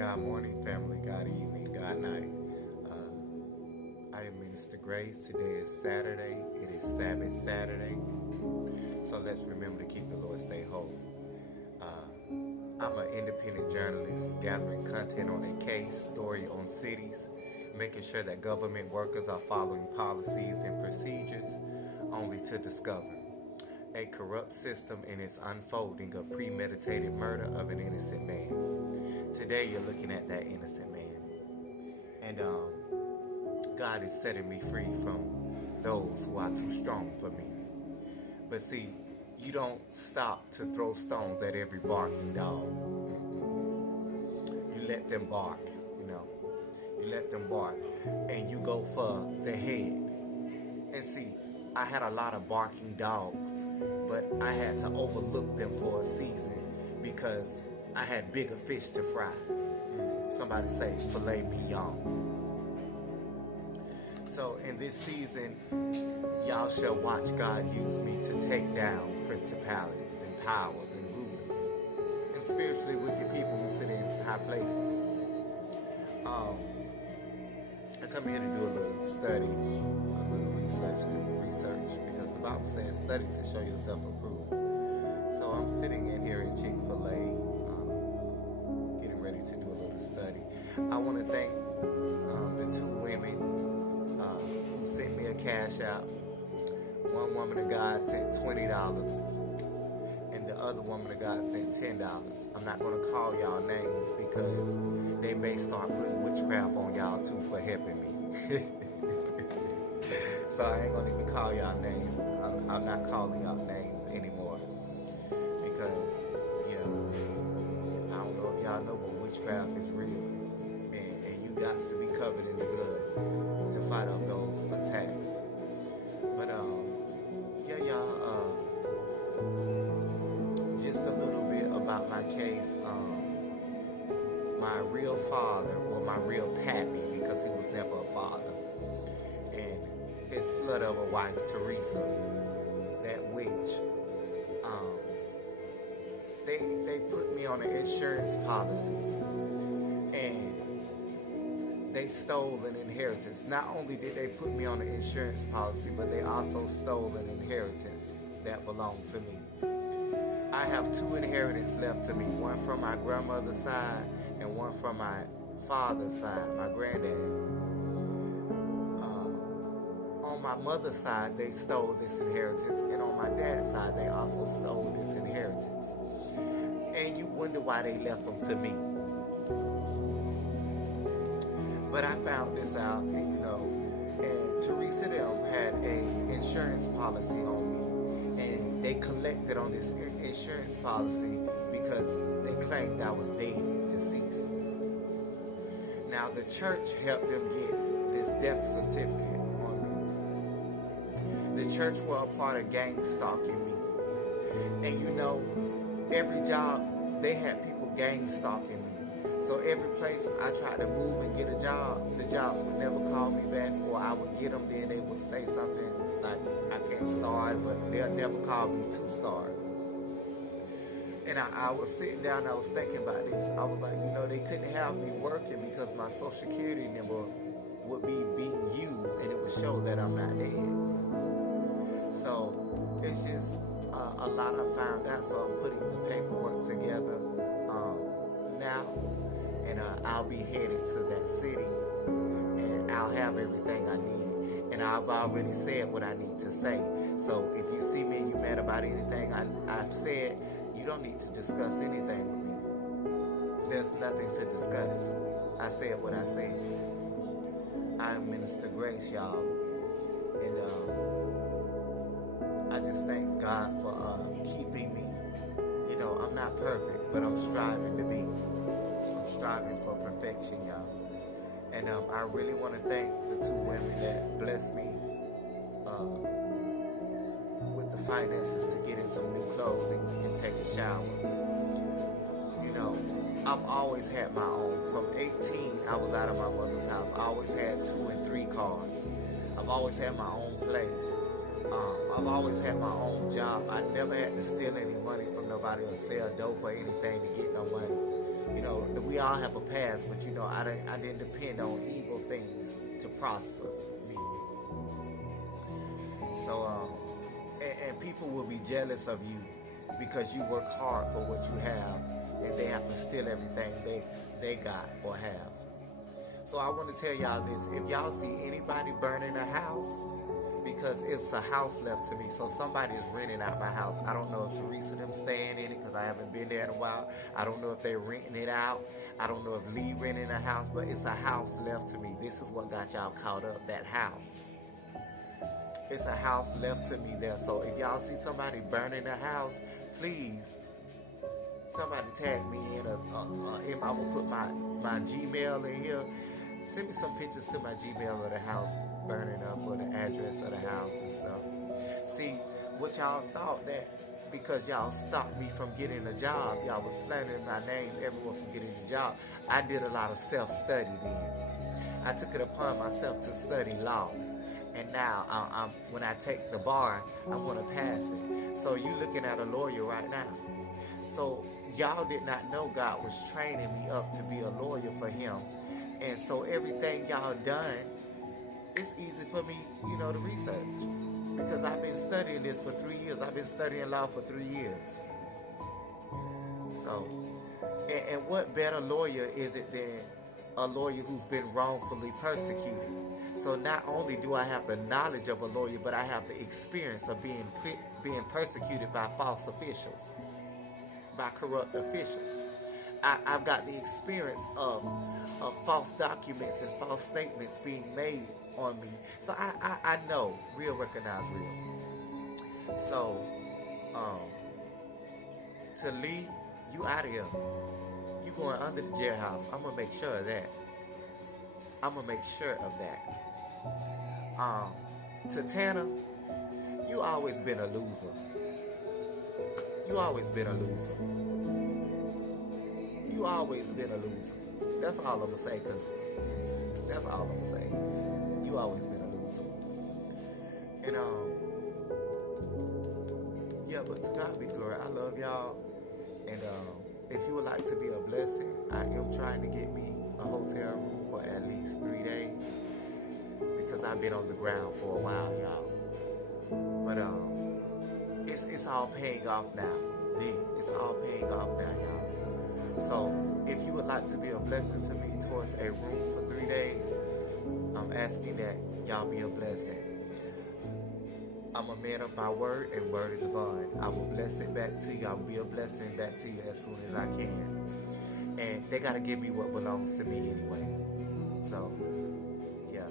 God morning, family. God evening, God night. I am Minister Grace. Today is Saturday. It is Sabbath Saturday. So let's remember to keep the Lord stay whole. I'm an independent journalist gathering content on a case, story on cities, making sure that government workers are following policies and procedures, only to discover a corrupt system in its unfolding of premeditated murder of an innocent man. Today you're looking at that innocent man. And God is setting me free from those who are too strong for me. But see, you don't stop to throw stones at every barking dog. You let them bark, You let them bark. And you go for the head. And see, I had a lot of barking dogs, but I had to overlook them for a season because I had bigger fish to fry. Somebody say filet mignon. So in this season, y'all shall watch God use me to take down principalities and powers and rulers and spiritually wicked people who sit in high places. I come here to do a little study, a little research, because the Bible says study to show yourself approved. So I'm sitting in here in Chick-fil-A, getting ready to do a little study. I want to thank the two women who sent me a cash out. One woman of God sent $20, and the other woman of God sent $10. I'm not going to call y'all names because they may start putting witchcraft on y'all too for helping me. So I ain't going to even call y'all names. I'm not calling y'all names anymore because, I don't know if y'all know, but witchcraft is real. And you got to be covered in the blood to fight off those attacks. But, y'all, just a little bit about my case. My real father, or my real pappy, because he was never a father, and his slut of a wife, Teresa, that witch, they put me on an insurance policy, and they stole an inheritance. Not only did they put me on an insurance policy, but they also stole an inheritance that belonged to me. I have two inheritances left to me, one from my grandmother's side and one from my father's side, my granddad. On my mother's side, they stole this inheritance, and on my dad's side, they also stole this inheritance. And you wonder why they left them to me. But I found this out, and and Teresa them had an insurance policy on me, and they collected on this insurance policy because they claimed I was dead, deceased. Now the church helped them get this death certificate on me. The church were a part of gang stalking me. And every job, they had people gang stalking me. So every place I tried to move and get a job, the jobs would never call me back, or I would get them, then they would say something like, I can't start, but they'll never call me to start. And I was sitting down, I was thinking about this. I was like, they couldn't have me working because my social security number would be being used, and it would show that I'm not dead. So it's just a lot I found out, so I'm putting the paperwork together now. And I'll be headed to that city, and I'll have everything I need. And I've already said what I need to say. So if you see me and you mad about anything I've said, you don't need to discuss anything with me. There's nothing to discuss. I said what I said. I'm Minister Grace, y'all. And I just thank God for keeping me. I'm not perfect, but I'm striving to be. Striving for perfection, y'all. And I really want to thank the two women that blessed me with the finances to get in some new clothes and take a shower. I've always had my own. From 18, I was out of my mother's house. I always had 2 and 3 cars. I've always had my own place. I've always had my own job. I never had to steal any money from nobody or sell dope or anything to get no money. we all have a past, but you know, I didn't depend on evil things to prosper me. So, and people will be jealous of you because you work hard for what you have, and they have to steal everything they got or have. So I want to tell y'all this: if y'all see anybody burning a house, because it's a house left to me, so somebody is renting out my house. I don't know if Teresa them staying in it because I haven't been there in a while. I don't know if they're renting it out. I don't know if Lee renting a house, but it's a house left to me. This is what got y'all caught up, that house. It's a house left to me there. So if y'all see somebody burning a house, please, somebody tag me in. I'm going to put my Gmail in here. Send me some pictures to my Gmail of the house burning up, or the address of the house and stuff. See, what y'all thought that because y'all stopped me from getting a job, y'all was slandering my name everyone from getting a job. I did a lot of self-study then. I took it upon myself to study law. And now, when I take the bar, I'm going to pass it. So you looking at a lawyer right now. So y'all did not know God was training me up to be a lawyer for him. And so everything y'all done, it's easy for me, you know, to research. Because I've been studying this for 3 years. I've been studying law for 3 years. So, and what better lawyer is it than a lawyer who's been wrongfully persecuted? So not only do I have the knowledge of a lawyer, but I have the experience of being persecuted by false officials, by corrupt officials. I've got the experience of false documents and false statements being made on me. So I know real recognize real. So to Lee, you out of here. You going under the jailhouse. I'm gonna make sure of that. I'm gonna make sure of that. To Tanner, you always been a loser. You always been a loser. You always been a loser. That's all I'm gonna say, cause that's all I'm gonna say. You always been a loser. And yeah, but to God be glory. I love y'all. And if you would like to be a blessing, I am trying to get me a hotel room for at least 3 days. Because I've been on the ground for a while, y'all. But it's all paying off now. It's all paying off now, y'all. So if you would like to be a blessing to me towards a room for 3 days, I'm asking that y'all be a blessing. I'm a man of my word, and word is bond. I will bless it back to you. I will be a blessing back to you as soon as I can. And they got to give me what belongs to me anyway. So, yeah.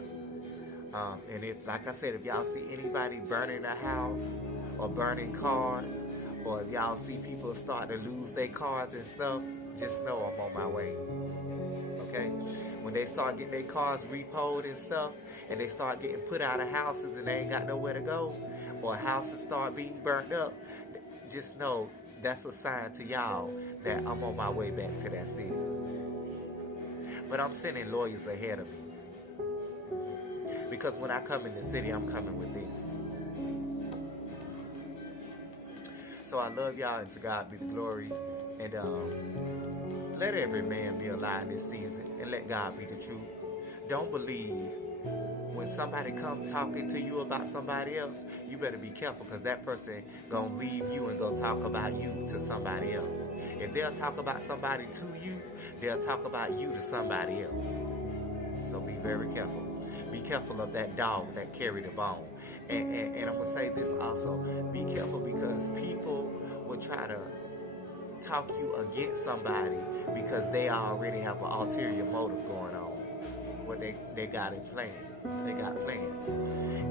And if, like I said, if y'all see anybody burning a house or burning cars, or if y'all see people start to lose their cars and stuff, just know I'm on my way. Okay? When they start getting their cars repoed and stuff, and they start getting put out of houses and they ain't got nowhere to go, or houses start being burnt up, just know that's a sign to y'all that I'm on my way back to that city. But I'm sending lawyers ahead of me. Because when I come in the city, I'm coming with this. So I love y'all, and to God be the glory. And let every man be a lie in this season, and let God be the truth. Don't believe when somebody come talking to you about somebody else. You better be careful, because that person gonna leave you and go talk about you to somebody else. If they'll talk about somebody to you, they'll talk about you to somebody else. So be very careful. Be careful of that dog that carried the bone. And I'm gonna say this also: be careful, because people will try to talk you against somebody because they already have an ulterior motive going on. What they got it planned. They got planned.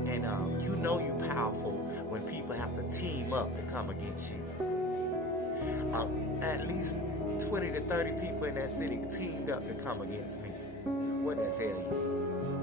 And you know you powerful when people have to team up to come against you. At least 20 to 30 people in that city teamed up to come against me. What'd that tell you?